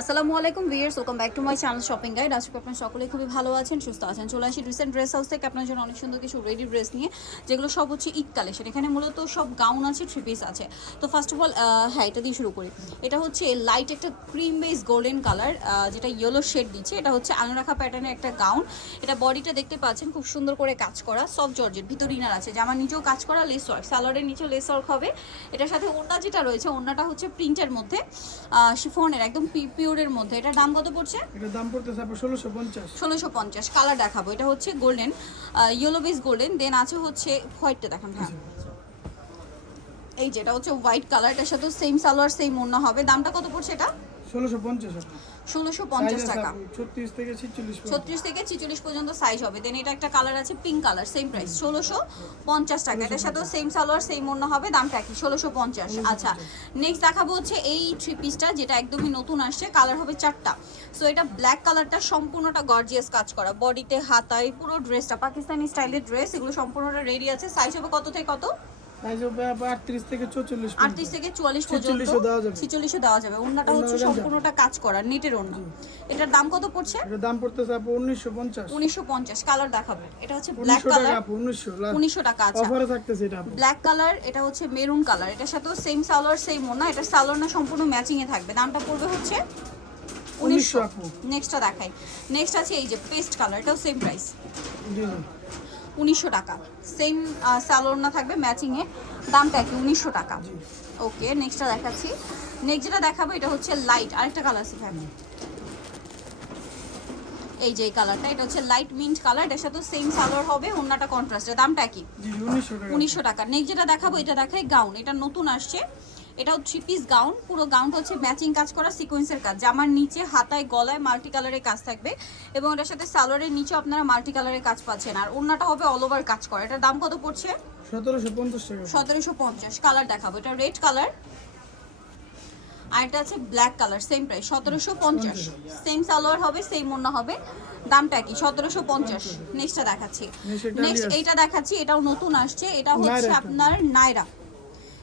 আসসালামু আলাইকুম viewers welcome back to my channel shopping guide. আজকে আপনারা সকলে খুবই ভালো আছেন, সুস্থ আছেন। চলে আসি রিসেন্ট ড্রেস হাউস থেকে। আপনার জন্য অনেক সুন্দর কিছু রেডি ড্রেস নিয়ে, যেগুলো সব হচ্ছে ঈদ কালেকশন। এখানে মূলত সব গাউন আছে থ্রি পিস আছে। তো ফার্স্ট অফ অল হ্যাঁ এটা দিয়ে শুরু করি। এটা হচ্ছে লাইট একটা ক্রিম বেস গোল্ডেন কালার যেটা ইয়েলো শেড দিচ্ছে। এটা হচ্ছে আলরাখা প্যাটার্নের একটা গাউন এটা বডিটা দেখতে পাচ্ছেন, খুব সুন্দর করে কাজ করা সফট জর্জের ভিতর ইনার আছে। জামার নিচেও কাজ করা লেস ওয়ার্ক সালোয়ারের নিচেও লেস ওয়ার্ক হবে। এটার সাথে ওড়না যেটা রয়েছে, ওড়নাটা হচ্ছে প্রিন্টের মধ্যে। শিফনের একদম পিওরের মধ্যে। এটা দাম কত পড়ছে? এটা দাম পড়তেছে আপনার ষোলোশো পঞ্চাশ। ষোলোশো পঞ্চাশ। কালার দেখাবো। এটা হচ্ছে golden yellow base golden then আছে হচ্ছে হোয়াইটটা দেখান হ্যাঁ। এই যেটা হচ্ছে হোয়াইট কালার এটার সাথে সেম সালোয়ার সেম ওড়না হবে। দামটা কত পড়ছে এটা? ষোলোশো পঞ্চাশ টাকা। ছত্রিশ থেকে ছিচল্লিশ ছত্রিশ থেকে ছিচল্লিশ পর্যন্ত সাইজ হবে। দেন এটা একটা কালার আছে পিঙ্ক কালার সেম প্রাইস ষোলোশো পঞ্চাশ টাকা। এটার সাথেও সেম সালোয়ার সেম অন্য হবে দামটা কি ষোলোশো পঞ্চাশ। আচ্ছা নেক্সট দেখাবো হচ্ছে এই থ্রি পিসটা যেটা একদমই নতুন আসছে। কালার হবে চারটা। সো এটা ব্ল্যাক কালারটা সম্পূর্ণটা গর্জিয়াস কাজ করা। বডিতে হাতায় পুরো ড্রেসটা পাকিস্তানি স্টাইলের ড্রেস এগুলো সম্পূর্ণটা রেডি আছে। সাইজ হবে কত থেকে কত? সাইজ হবে আপনার আটত্রিশ থেকে চৌচল্লিশ আটত্রিশ থেকে চুয়াল্লিশ পর্যন্ত ছিচল্লিশও দেওয়া যাবে। ওড়নাটা হচ্ছে সম্পূর্ণটা কাজ করা নেটের ওড়না। এটার দাম কত পড়ছে? এটার দাম পড়তেছে কালার দেখাবো। এটা হচ্ছে ব্ল্যাক টাকা কালার টাকা আচ্ছা। অফারে থাকতেছে এটা আপু। ব্ল্যাক কালার এটা হচ্ছে মেরুন কালার এটার সাথেও সেম সালোয়ার সেম ওনা এটা সালোয়ার না সম্পূর্ণ ম্যাচিং এ থাকবে। দামটা পড়বে হচ্ছে উনিশশো 1900 আপু। নেক্সটটা দেখাই। নেক্সট আছে এই যে পেস্ট কালার এটাও সেম প্রাইস জি। উনিশশো টাকা। সেম সালোয়ার না থাকবে ম্যাচিংয়ে দামটা কি উনিশশো টাকা। ওকে নেক্সটটা দেখাচ্ছি। নেক্সট যেটা দেখাবো এটা হচ্ছে লাইট আরেকটা কালার আছে ফ্যামিলি এই যে এই কালারটা এটা হচ্ছে লাইট মিন্ট কালার এটার সাথে সেম সালোয়ার হবে অন্যটা কন্ট্রাস্টের দামটা কি উনিশশো টাকা। নেক্সট যেটা দেখাবো এটা দেখাই গাউন এটা নতুন আসছে। এটাও থ্রি পিস গাউন পুরো গাউনটা হচ্ছে ম্যাচিং কাজ করা সিকোয়েন্সের কাজ। জামার নিচে হাতায় গলায় মাল্টি কালারের কাজ থাকবে। এবং এটার সাথে সালোয়ারের নিচে আপনারা মাল্টি কালারের কাজ পাচ্ছেন। আর ওড়নাটা হবে অল ওভার কাজ করা। এটার দাম কত পড়ছে? সতেরোশো পঞ্চাশ কালার দেখাবো। এটা রেড কালার আর এটা আছে ব্ল্যাক কালার সেম প্রাইস সতেরোশো পঞ্চাশ। সেম সালোয়ার হবে সেম ওড়না হবে। দামটা কি? সতেরোশো পঞ্চাশ। নেক্সটটা দেখাচ্ছি। নেক্সট এইটা দেখাচ্ছি। এটাও নতুন আসছে। এটা হচ্ছে আপনার নাইরা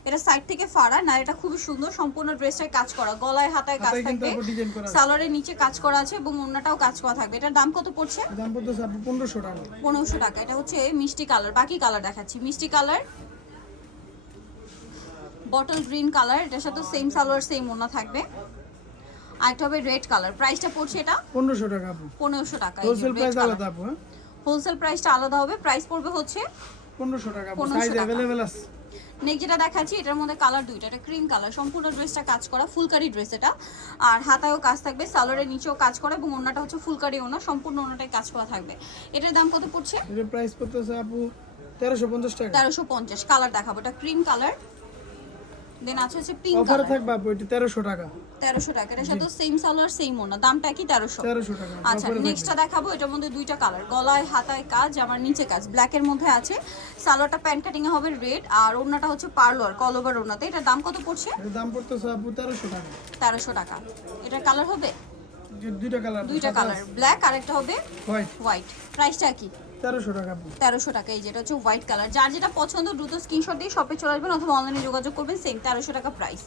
এটা সাইড থেকে ফাড়া নাইরাটা খুবই সুন্দর সম্পূর্ণ ড্রেসটায় কাজ করা গলায় হাতায় কাজ থাকবে। সালোয়ারের নিচে কাজ করা আছে এবং ওড়নাটাও কাজ করা থাকবে। এটার দাম কত পড়ছে? দাম আপু পনেরোশো টাকা। পনেরোশো টাকা। এটা হচ্ছে মিষ্টি কালার বাকি কালার দেখাচ্ছি। মিষ্টি কালার বটল গ্রিন কালার এটার সাথে সেম সালোয়ার সেম ওনা থাকবে। আরেকটা হবে রেড কালার প্রাইসটা পড়ছে এটা? পনেরোশো টাকা আপু। পনেরোশো টাকা হোলসেল প্রাইস আলাদা আপু হ্যাঁ? হোলসেল প্রাইসটা আলাদা হবে। প্রাইস পড়বে হচ্ছে পনেরোশো টাকা সাইজ। অ্যাভেলেবেল আছে। নেক্সট যেটা দেখাচ্ছি এটার মধ্যে কালার দুইটা এটা ক্রিম কালার সম্পূর্ণ ড্রেসটা কাজ করা ফুলকারি ড্রেস এটা। আর হাতায়ও কাজ থাকবে সালোয়ারের নিচেও কাজ করা এবং ওনাটা হচ্ছে ফুলকারি ওনা সম্পূর্ণ ওনাটাই কাজ করা থাকবে। এটার দাম কত পড়ছে? এটার প্রাইস পড়তেছে আপু তেরোশো পঞ্চাশ টাকা। তেরোশো পঞ্চাশ কালার দেখাবো। এটা ক্রিম কালার দেন আছে হচ্ছে পিঙ্ক অফারে থাকবে আপু এটি তেরোশো টাকা। তেরোশো টাকা। এটার সাথে সেম সালোয়ার সেম ওনা। দামটা কি তেরোশো। তেরোশো টাকা। আচ্ছা নেক্সটটা দেখাবো। এটার মধ্যে দুইটা কালার গলায় হাতায় কাজ আমার নিচে কাজ। ব্ল্যাকের মধ্যে আছে। সালোয়ারটা প্যান্ট কাটিং হবে রেড আর ওড়নাটা হচ্ছে পার্লোয়ার কলওভার ওড়নাতে। এটার দাম কত পড়ছে? এর দাম পড়তেছে আপু তেরোশো টাকা। তেরোশো টাকা। এটার কালার হবে? দুইটা কালার দুইটা কালার ব্ল্যাক আর একটা হবে হোয়াইট হোয়াইট প্রাইসটা কি? তেরোশো টাকা তেরোশো টাকা এই যেটা হচ্ছে হোয়াইট কালার যার যেটা পছন্দ দ্রুত স্ক্রিনশট দিয়ে শপে চলে আসবেন অথবা অনলাইনে যোগাযোগ করবেন সেম তেরোশো টাকা প্রাইস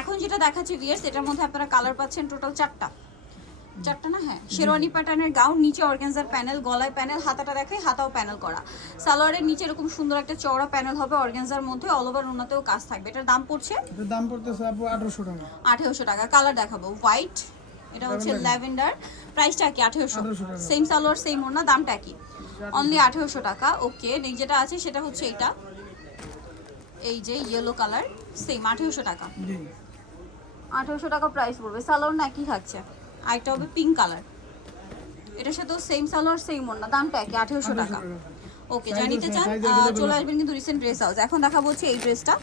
এখন যেটা দেখাচ্ছি ভিয়ার্স এটার মধ্যে আপনারা কালার পাচ্ছেন টোটাল চারটা। চারটা না? হ্যাঁ শেরওয়ানি প্যাটার্নের গাউন নিচে অর্গানজার প্যানেল গলায় প্যানেল হাতাটা দেখাই হাতাও প্যানেল করা। সালোয়ারের নিচে এরকম সুন্দর একটা চওড়া প্যানেল হবে অর্গানজার মধ্যে অল ওভার ওনাতেও কাজ থাকবে। এটার দাম পড়ছে? এটার দাম পড়তেছে আপু আঠারোশো টাকা। আঠেরোশো টাকা। কালার দেখাবো। হোয়াইট এটা হচ্ছে ল্যাভেন্ডার প্রাইসটা কি আঠেরোশো। 1800 সেম সালোয়ার সেম ওড়না দামটা কি অনলি আঠেরোশো টাকা। ওকে নেক্সট যেটা আছে সেটা হচ্ছে এইটা এই যে ইয়েলো কালার সেম আঠেরোশো টাকা। আঠেরোশো টাকা প্রাইস পড়বে। সালোয়ার না কি থাকছে আরেকটা হবে পিঙ্ক কালার এটার সাথেও সেম সালোয়ার সেম ওড়না দামটা কি আঠেরোশো টাকা। ওকে জানিতে চান চলে আসবেন কিন্তু রিসেন্ট ড্রেস হাউস এখন দেখা হচ্ছে এই ড্রেসটা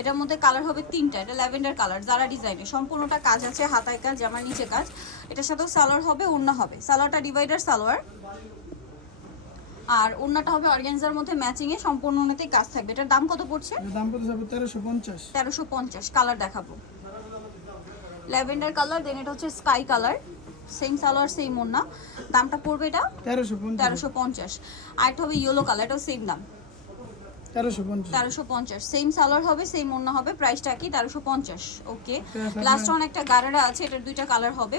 এটার মধ্যে কালার হবে তিনটা এটা ল্যাভেন্ডার কালার যারা ডিজাইনে সম্পূর্ণটা কাজ আছে হাতায় কাজ জামার নিচে কাজ। এটার সাথেও সালোয়ার হবে ওড়না হবে। সালোয়ারটা ডিভাইডার সালোয়ার আর ওন্নাটা হবে অর্গানজার মধ্যে ম্যাচিং এ সম্পূর্ণ ওনাতেই কাজ থাকবে। এটার দাম কত পড়ছে? দাম কত আপু তেরোশো পঞ্চাশ। কালার দেখাবো। ল্যাভেন্ডার কালার দেন এটা হচ্ছে sky colour same salwar same ওন্না দামটা পড়বে এটা? তেরোশো পঞ্চাশ। তেরোশো পঞ্চাশ। আর একটা হবে ইয়েলো কালার এটাও সেম দাম। তেরোশো পঞ্চাশ। সেম সালোয়ার হবে সেম হবে। প্রাইসটা কি? তেরোশো পঞ্চাশ। ওকে আপনার- লাস্ট অন একটা গারারা আছে এটার দুইটা কালার হবে?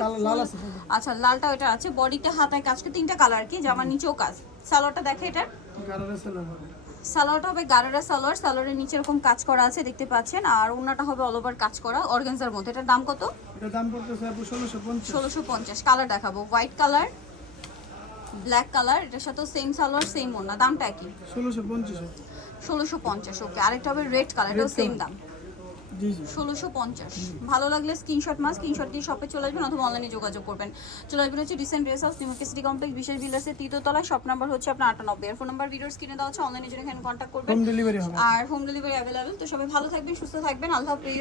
আচ্ছা লালটা ওটা আছে। বডিতে হাতায় কাজ করে তিনটা কালার কি? জামার নিচেও কাজ। সালোয়ারটা দেখে এটার সালোয়ারটা হবে। গারারা সালোয়ার সালোয়ারের নিচে এরকম কাজ করা আছে দেখতে পাচ্ছেন। আর ওনাটা হবে অল ওভার কাজ করা অর্গানজার মধ্যে। এটার দাম কত? এটার দাম পড়তেছে আপু ষোলোশো পঞ্চাশ। কালার দেখাবো। হোয়াইট কালার ব্ল্যাক কালার এটার সাথে সেম সালোয়ার সেম ওনা দামটা একই? ষোলোশো পঞ্চাশ ষোলোশো পঞ্চাশ ওকে আরেকটা হবে রেড কালার এটাও সেম দাম। ষোলোশো পঞ্চাশ। ভালো লাগলে স্ক্রিনশট মাস স্ক্রিনশট দিয়ে শপে চলে আসবেন অথবা অনলাইনে যোগাযোগ করবেন। চলে আসবেন হচ্ছে রিসেন্ট ড্রেস হাউস নিমকে সিটি কমপ্লেক্স বিশেষ বিলাসের তৃতীয়তলায় শপ নাম্বার হচ্ছে আপনার আটানব্বই। আর ফোন নাম্বার ভিডিওর স্ক্রিনে দেওয়া হচ্ছে অনলাইনে জন্য এখানে কন্ট্যাক্ট করবেন। আর হোম ডেলিভারি অ্যাভেলেবেল তো সবাই ভালো থাকবেন সুস্থ থাকবেন। আল্লাহ হাফেজ।